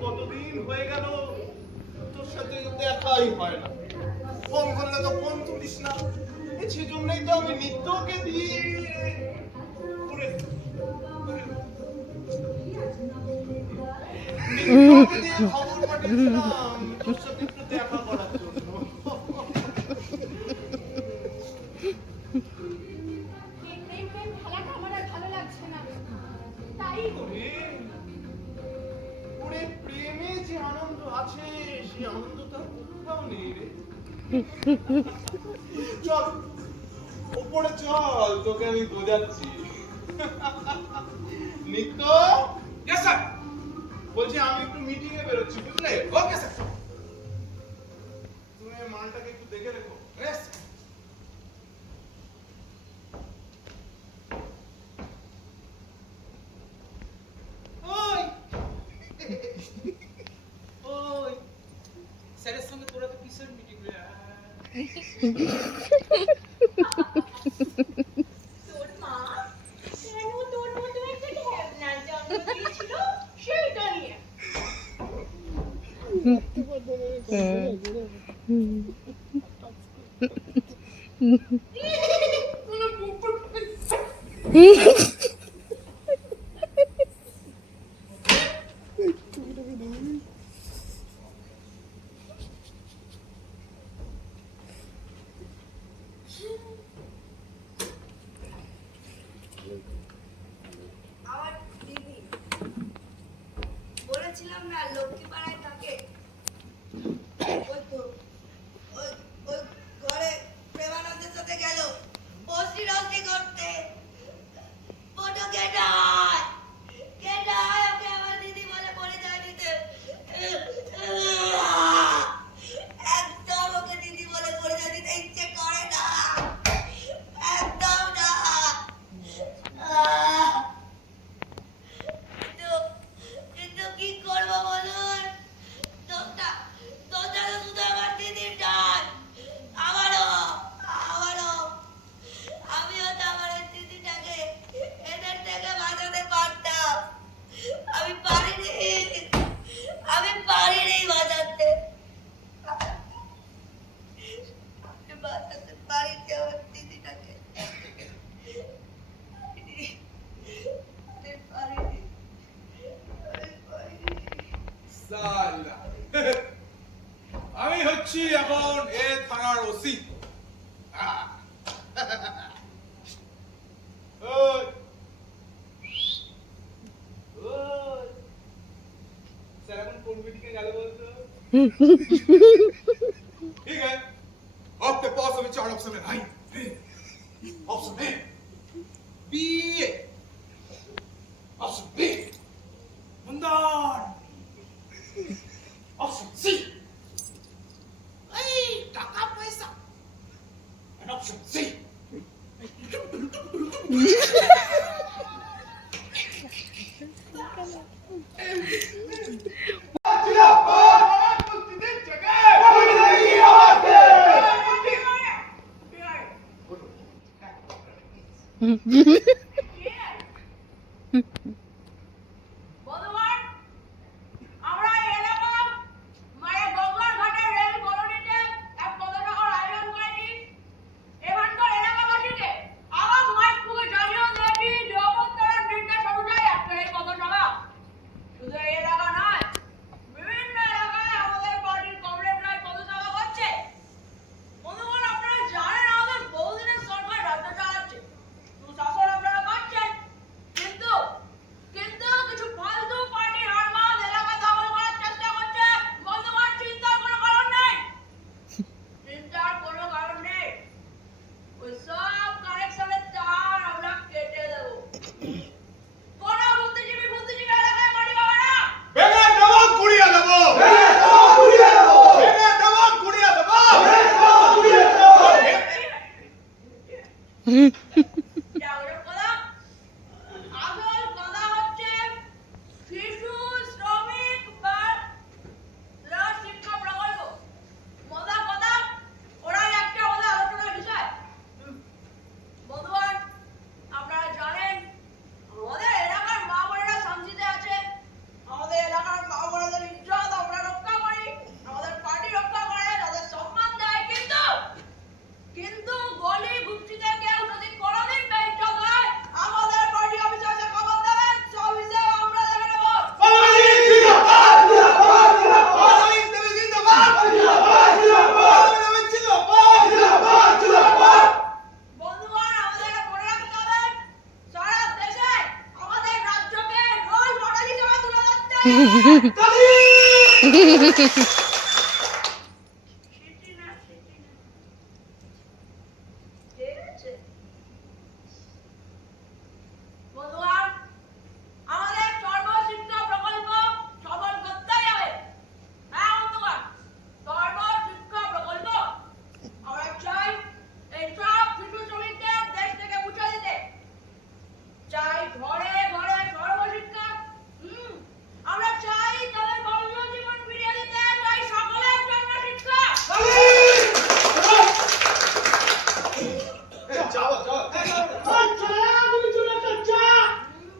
কতদিন হয়ে গেল তোর সাথে দেখাই হয় না, ফোন করলে তো ফোন তুলিস না, সেজন্যই তো আমি নিত্যকে দিয়ে খবর পাঠিয়েছিলাম তোর সাথে একটু দেখা করার জন্য। প্রেমে যে আনন্দ আছে সেই আনন্দটা কোথাও নেই রে। চল উপরে চল, তোকে আমি বোঝাচ্ছি। নিত্য, বলছি আমি একটু মিটিং এ বেরোচ্ছি, বুঝলে? ওকে স্যার, তুমি মালটাকে একটু দেখে রেখো। স্যারের সঙ্গে তোরা তো কিসের মিটিং রে? তোর মা কেন তোর মতো একটা ঢ্যাবনার জন্ম দিয়েছিল সেটা নিয়ে। বলেছিলাম না লক্ষ্মী পাড়ায় থাকে, ওই তো ওই ওই ঘরে প্রেমানন্দের সাথে গেল বসি রসি করতে। ফটো কেটায় কেটায় ওকে আমার দিদি বলে পরিচয় দিতে। একদম ওকে দিদি বলে পরিচয় দিতে ইচ্ছে করে না, একদম না। কিন্তু কি করবো বলুন, দোষটা শুধু আমার দিদির ডান। আমারও আমিও তো আমার দিদিটাকে এদের থেকে বাঁচাতে পারতাম, আমি পারিনি বাঁচাতে, পারিনি আমার দিদিটাকে, পারিনি। আমি হচ্ছি এখন এ থানার ওসি। স্যার এখন কোন মিটিংয়ে গেল বলতো? ठीक है, आपके पास अभी 4 ऑप्शन है। नहीं, option A, B, option B, Mandar, option C, टाका पैसा, and option C. সেটি না, সেটি না। ঠিক আছে। বন্ধুরা, আমাদের সর্বশিক্ষা প্রকল্প সফল করতেই হবে। হ্যাঁ বন্ধুরা, সর্বশিক্ষা প্রকল্প আমরা চাই এই সব শিশু শ্রমিকদের দেশ থেকে মুছে দিতে। চাই ঘরে ঘরে সর্বশিক্ষা। আমরা চাই তাদের কর্মজীবন ফিরিয়ে দিতে। চাই সকলের জন্য শিক্ষা।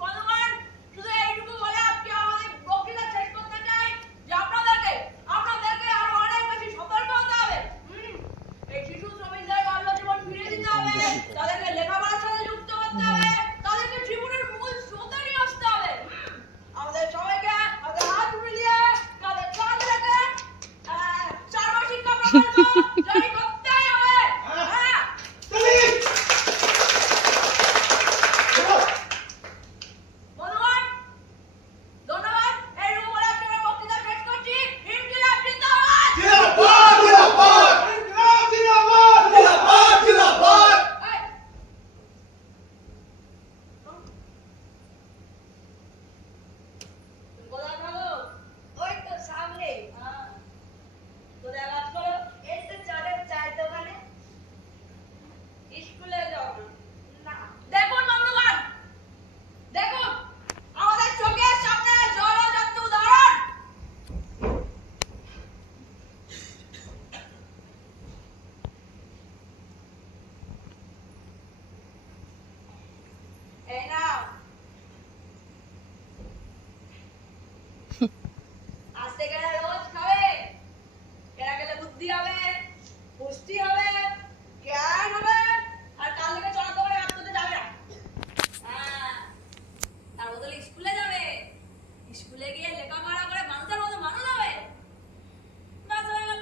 বন্ধুগণ, শুধু এইটুকু বলে আজকে আমাদের বক্তৃতা শেষ করতে চাই যে আপনাদেরকে আরো অনেক বেশি সতর্ক হতে হবে। এই শিশু শ্রমিকদের কর্মজীবন ফিরিয়ে দিতে হবে, তাদেরকে লেখাপড়ার সাথে যুক্ত করতে হবে, তাদেরকে জীবনের মূল স্রোতে নিয়ে আসতে হবে। আমাদের সবাইকে হাতে হাত মিলিয়ে কাঁধে কাঁধ রেখে সর্বশিক্ষা প্রকল্প জারি করতেই হবে। হ্যাঁ বন্ধুগণ, ধন্যবাদ। এইটুকু বলে আজকে আমার বক্তৃতা শেষ করছি। ইনকিলাব জিন্দাবাদ। এই, তুমি কোথায় থাকো? ওই তো সামনে। কোথায় কাজ করো? এই তো চাটের চায়ের দোকানে। স্কুলে যাও না? দেখুন বন্ধুগণ, দেখুন আমাদের চোখের সামনে জলজান্ত উদাহরণ। এই নাও, আজ থেকে রোজ খাবে। এরা গেলে বুদ্ধি হবে, পুষ্টি হবে, জ্ঞান হবে, আর কাল থেকে চড়াতে পারে হাত করতে যাবে না। তার বদলে স্কুলে যাবে। স্কুলে গিয়ে লেখাপড়া করে মানুষের মতো মানুষ হবে। ব্যাস হয়ে গেল।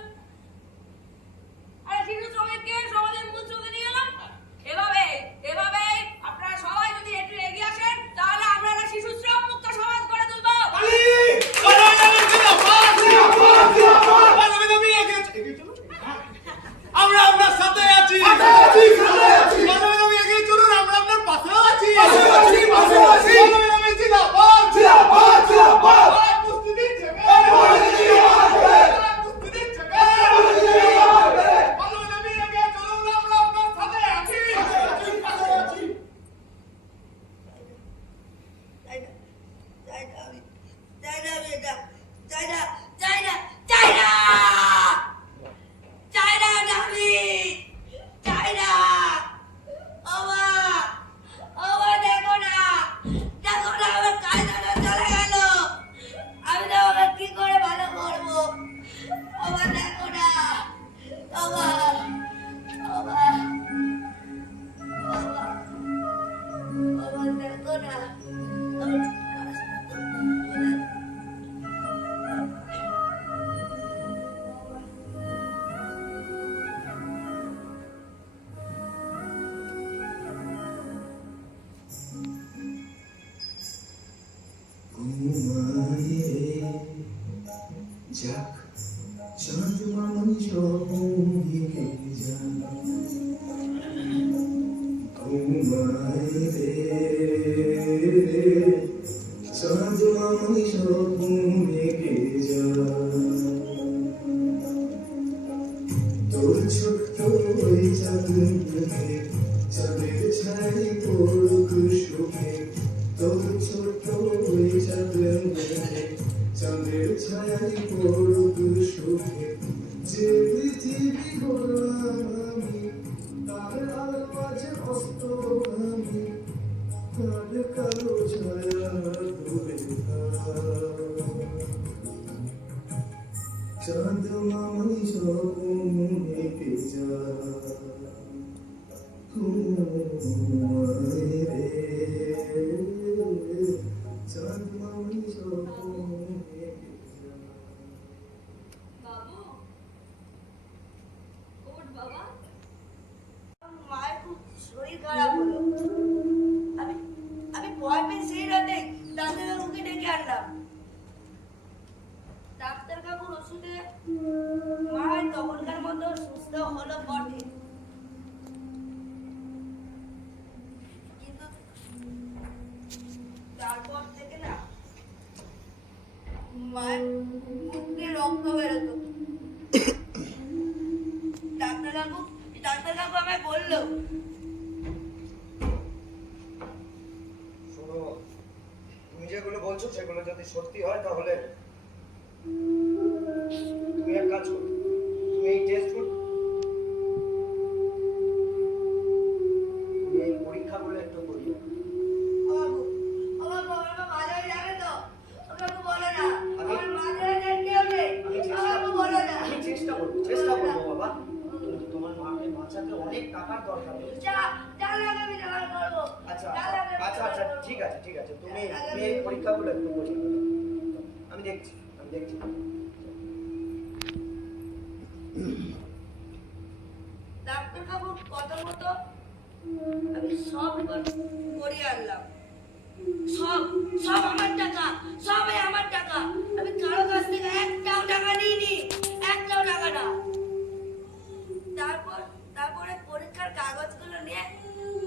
আরে শিশু শ্রমিককে সমাজের মূল স্রোতে নিয়ে গেলাম। এভাবে আপনারা সবাই যদি একটু এগিয়ে আসেন, তাহলে আমরা একটা শিশু শ্রম মুক্ত সমাজ গড়ে তুলবো। আমরা আপনার সাথে আছি। এগিয়ে চলুন, আমরা আপনার পাশেও আছি। উপস্থিতি থেকে এগিয়ে চলুন, আমরা আপনার সাথে আছি। কি করে ভালো করবো? আমার দেখো না, আমার আমার আমার দেখো না। যাক চাঁদ মানুষ ভেঙে যান ঘুমায় রে চাঁদ মানুষ ভেঙে যান তোর ছোট্ট ওই চাঁদ মুখে চাঁদের ছাই পড়ুক সুখে তোর ছোট্ট ওই চাঁদ মুখে চাঁদের ছায়াই পড়ুক সুখে যে পৃথিবী গড়লাম আমি তার আলো মাঝে অস্ত আমি তার কালো ছায়া দূরে চাঁদ মামাই সব মেঘে যা ঘুমায় রে চাঁদ মামাই সব মেঘে যা বাবু, ওঠ বাবা। মায়ের খুব শরীর খারাপ হলো। আমি ভয় পেয়ে সেই রাতে ডাক্তারবাবুকে ডেকে আনলাম। মা তখনকার মতো সুস্থ হলো বটে, কিন্তু তারপর থেকে না মায়ের মুখ দিয়ে রক্ত বেরোতো। ডাক্তারবাবু আমায় বললো, শোনো, তুমি যেগুলো বলছো সেগুলো যদি সত্যি হয় তাহলে তুমি এক কাজ করো, তুমি এই টেস্টগুলো, তুমি এই পরীক্ষাগুলো একটু করিও। আমার মাঝে যাবে তো, আমাকে বলো না, আমি- আমার মাঝে কেউ নেই, আমাকে বলো না। আমি চেষ্টা করবো বাবা, কিন্তু তোমার মাকে বাঁচাতে অনেক টাকার দরকার হবে। যা লাগে আমি জোগাড় করবো। আচ্ছা যা লাগে আমি আচ্ছা জোগাড় আচ্ছা করবো। ঠিক আছে তুমি এই পরীক্ষাগুলো একটু করিও। আমি দেখছি। ডাক্তারবাবুর কথা মতো আমি সব করিয়ে আনলাম। সব আমার টাকা, সবই আমার টাকা। আমি কারো কাছ থেকে একটাও টাকা নিইনি, একটাও টাকা না। তারপরে পরীক্ষার কাগজগুলো নিয়ে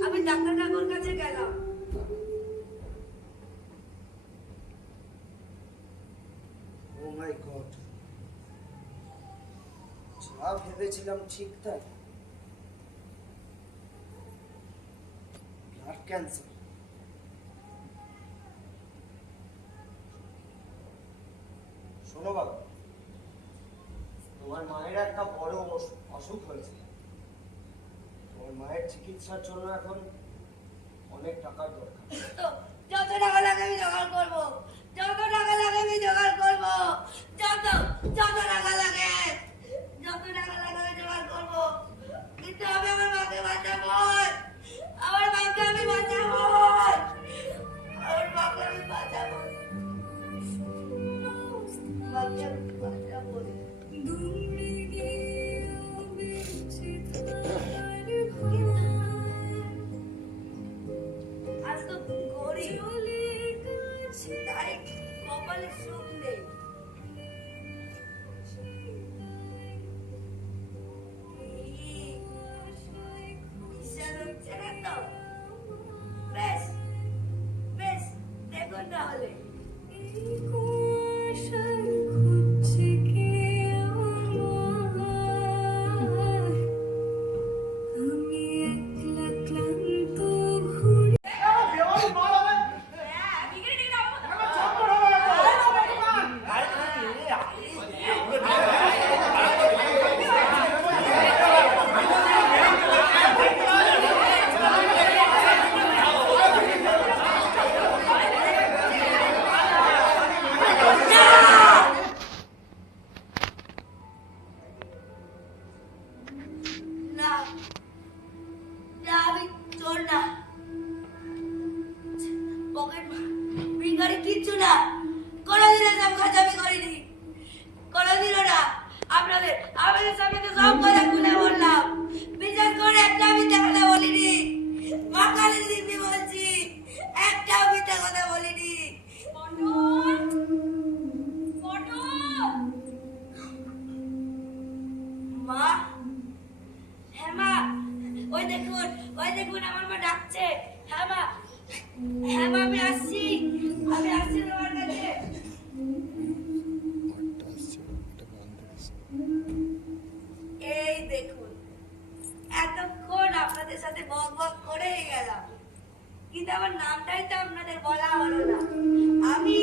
আমি ডাক্তার কাকুর কাছে গেলাম। ও মাই গড, যা ভেবেছিলাম ঠিক তাই, ব্লাড ক্যান্সার। শোনো বাবা, তোমার মায়ের একটা বড় অসুখ হয়েছে, তোমার মায়ের চিকিৎসার জন্য এখন অনেক টাকার দরকার। তো যত টাকা লাগে আমি জোগাড় করবো, যত টাকা লাগে আমি জোগাড় করবো, যত টাকা লাগে, যত টাকা লাগে আমি জোগাড় করবো। কিন্তু আমি আমার মাকে বাঁচাবো, আমার মাকে আমি বাঁচাবো, আমার মাকে আমি বাঁচাবো, মাকে আমি বাঁচাবো। আজ তো গরিব, তাই কপালে সুখ নেই। ঈশান হচ্ছে না তো? বেশ দেখুন তাহলে। না, আমি চোর না, পকেট ভিখারি কিচ্ছু না, কোনোদিনও সব কাজ আমি করিনি, কোনোদিনও না। আপনাদের সামনে তো সব কথা খুলে বললাম, বিশেষ করে একটা মিথ্যা কথা বলিনি, মা কালী দিদি বলছি, একটা মিথ্যা কথা বলিনি। মা, হ্যাঁ মা, ওই দেখুন আমার মা ডাকছে। হ্যাঁ মা, আমি আসছি তোমার কাছে। এই দেখুন, এতক্ষণ আপনাদের সাথে বক করেই গেলাম, কিন্তু আমার নামটাই তো আপনাদের বলা হলো না। আমি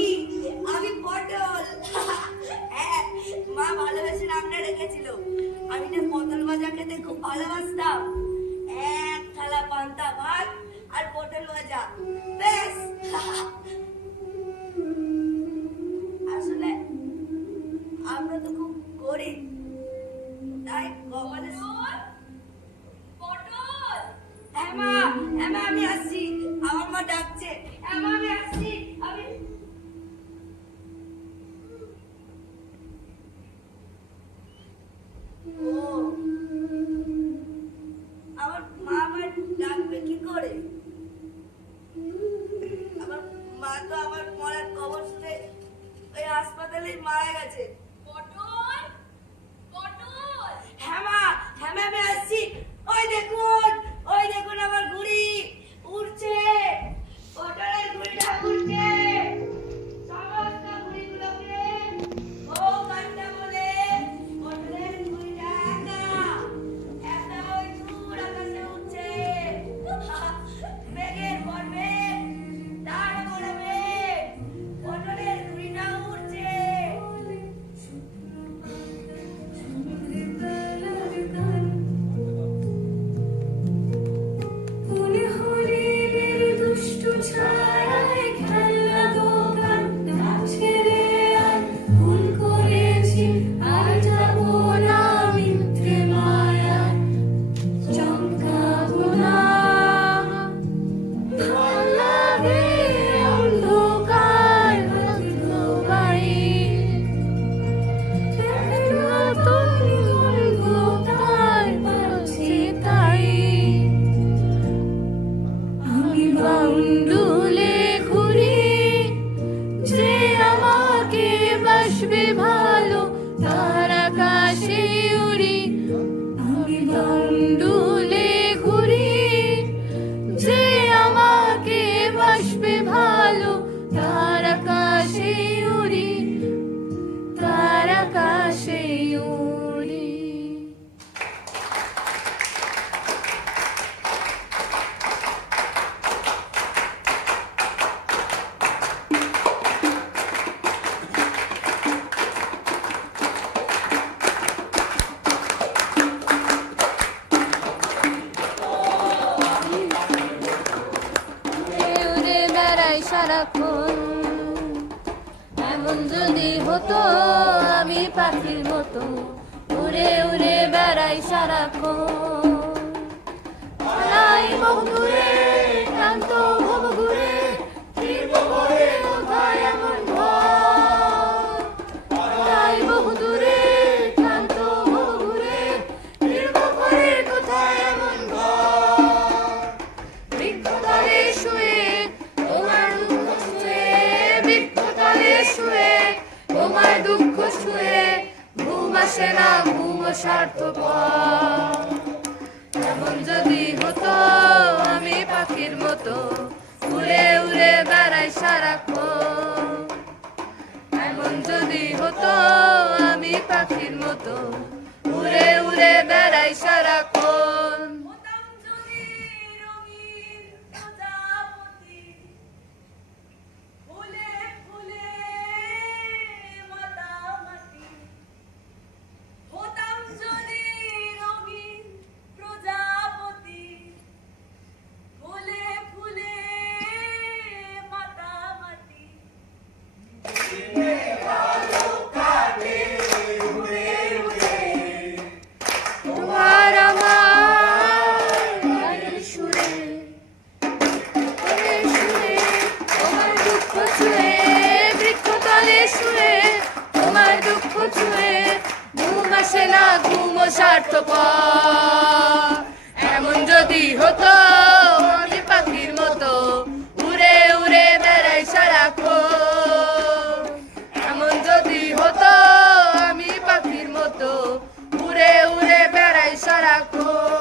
পটল। হ্যাঁ, মা ভালোবেসে নামটা রেখেছিল। আমি না পটল ভাজা খেতে খুব ভালোবাসতাম, এক থালা পান্তা ভাত আর পটল ভাজা, বেশ। আসলে আমরা তো খুব গরিব, তাই কপালে পটল। হ্যাঁ মা, আমি আসছি, আমার মা ডাকছে। হ্যাঁ মা, আমি আসছি, ও, আমার মা আমার ডাকবে কি করে? আমার মা তো আমার মরার খবর শুনে ওই হাসপাতালে মারা গেছে। পটল, ওই দেখুন আমার ঘুড়ি উড়ছে, পটলের ঘুড়িটা উড়ছে। সমস্ত ঘুড়িগুলোকে ও কান্না বলে, পটলের ঘুড়িটা একা একা ওই দূর আকাশে উড়ছে। মেঘের পর মেঘ, তার উপরে মেঘ, পটলের ঘুড়িটা উড়ছে। মনে হরিণের দুষ্টু ছায়ায় খেলনা দোকান ছেড়ে আয়, ভুল করেছি আর যাবো না মিথ্যে মায়ায়, চমকাবো না। ভাল লাগে অন্ধকার বাঁধলো বাড়ি, চোখের মতন গন্ধ তার পাচ্ছি তাই। আমি বাউন্ডুলে ঘুরি, যে আমাকে বাসবে ভালো তার আকাশে উড়ি। আমি বাউন্ডুলে ঘুরি, যে আমাকে বাসবে ভালো তার আকাশে উড়ি, তার আকাশে উড়ি। উড়ে বেড়াই সারাক্ষণ, এমন যদি হতো আমি পাখির মতো, উড়ে উড়ে বেড়াই সারাক্ষণ। পালাই বহুদূরে, ক্লান্ত হব ঘুরে, ফিরবো ভোরে কোথায় এমন ঘর। পালাই বহুদূরে, ক্লান্ত হব ঘুরে, ফিরবো ভোরে কোথায় এমন ঘর। বৃক্ষতলে শুয়ে তোমার দুঃখ শুয়ে, বৃক্ষতলে শুয়ে তোমার দুঃখ শুয়ে, ঘুম আসে না ঘুমো স্বার্থপর। এমন যদি হতো আমি পাখির মতো, উড়ে উড়ে বেড়াই সারাক্ষণ। এমন যদি হতো আমি পাখির মতো, উড়ে উড়ে বেড়াই সারাক্ষণ। হতাম যদি রঙিন প্রজাপতি, ফুলে ফুলে মাতামাতি। হতাম যদি রঙিন প্রজাপতি, ফুলে ফুলে মাতামাতি। তোমার আমার গানের সুরে, গানের সুরে তোমার দুঃখ ছুঁয়ে, বৃক্ষতলে শুয়ে তোমার দুঃখ ছুঁয়ে, ঘুম আসে না ঘুমো স্বার্থপর। এমন যদি হতো আমি পাখির মতো, উড়ে উড়ে বেড়াই সারাক্ষণ। এমন যদি হতো আমি পাখির মতো, উড়ে উড়ে বেড়াই সারাক্ষণ।